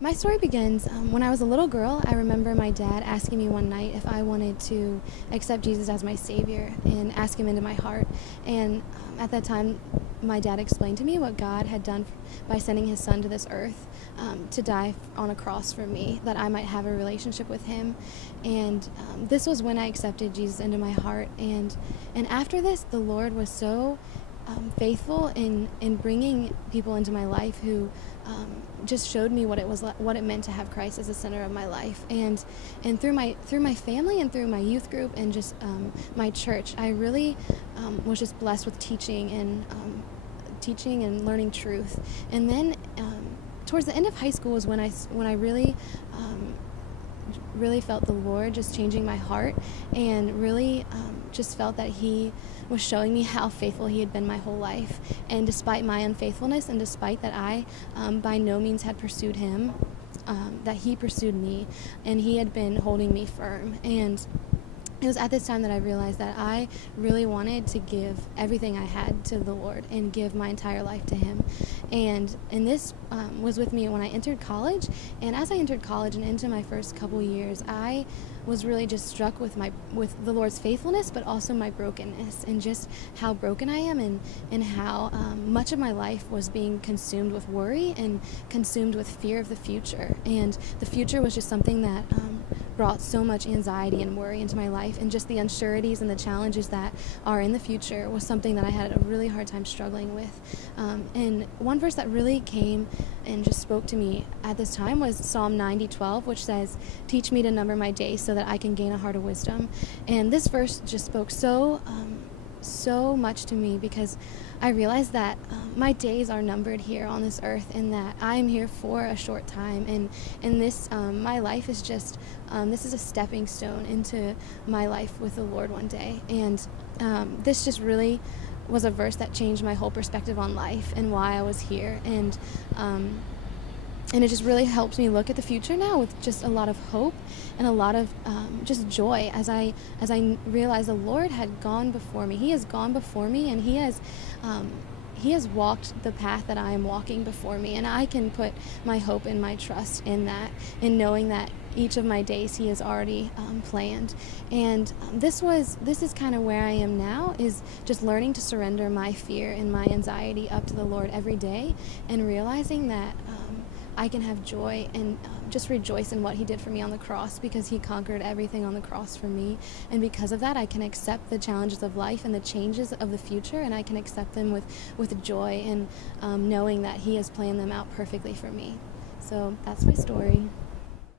My story begins when I was a little girl. I remember my dad asking me one night if I wanted to accept Jesus as my Savior and ask Him into my heart. And at that time, my dad explained to me what God had done by sending His Son to this earth to die on a cross for me, that I might have a relationship with Him. And this was when I accepted Jesus into my heart. And after this, the Lord was so faithful in bringing people into my life who just showed me what it meant to have Christ as the center of my life, and through my family and through my youth group and just my church, I really was just blessed with teaching and learning truth. And then towards the end of high school was when I really felt the Lord just changing my heart, and really just felt that He was showing me how faithful He had been my whole life. And despite my unfaithfulness, and despite that I by no means had pursued Him, that He pursued me, and He had been holding me firm. And it was at this time that I realized that I really wanted to give everything I had to the Lord and give my entire life to Him. And this was with me when I entered college. And as I entered college and into my first couple years, I was really just struck with the Lord's faithfulness, but also my brokenness, and just how broken I am, and how much of my life was being consumed with worry and consumed with fear of the future. And the future was just something that brought so much anxiety and worry into my life, and just the unsureties and the challenges that are in the future was something that I had a really hard time struggling with. And one verse that really came and just spoke to me at this time was Psalm 90:12, which says, "Teach me to number my days so that I can gain a heart of wisdom." And this verse just spoke so much to me, because I realized that my days are numbered here on this earth, and that I'm here for a short time, and this my life is just this is a stepping stone into my life with the Lord one day. And this just really was a verse that changed my whole perspective on life and why I was here. And it just really helps me look at the future now with just a lot of hope and a lot of just joy, as I realize the Lord had gone before me. He has gone before me, and He has walked the path that I am walking before me, and I can put my hope and my trust in that, in knowing that each of my days He has already planned. And this is kind of where I am now, is just learning to surrender my fear and my anxiety up to the Lord every day, and realizing that I can have joy and just rejoice in what He did for me on the cross, because He conquered everything on the cross for me. And because of that, I can accept the challenges of life and the changes of the future, and I can accept them with joy, and knowing that He has planned them out perfectly for me. So that's my story.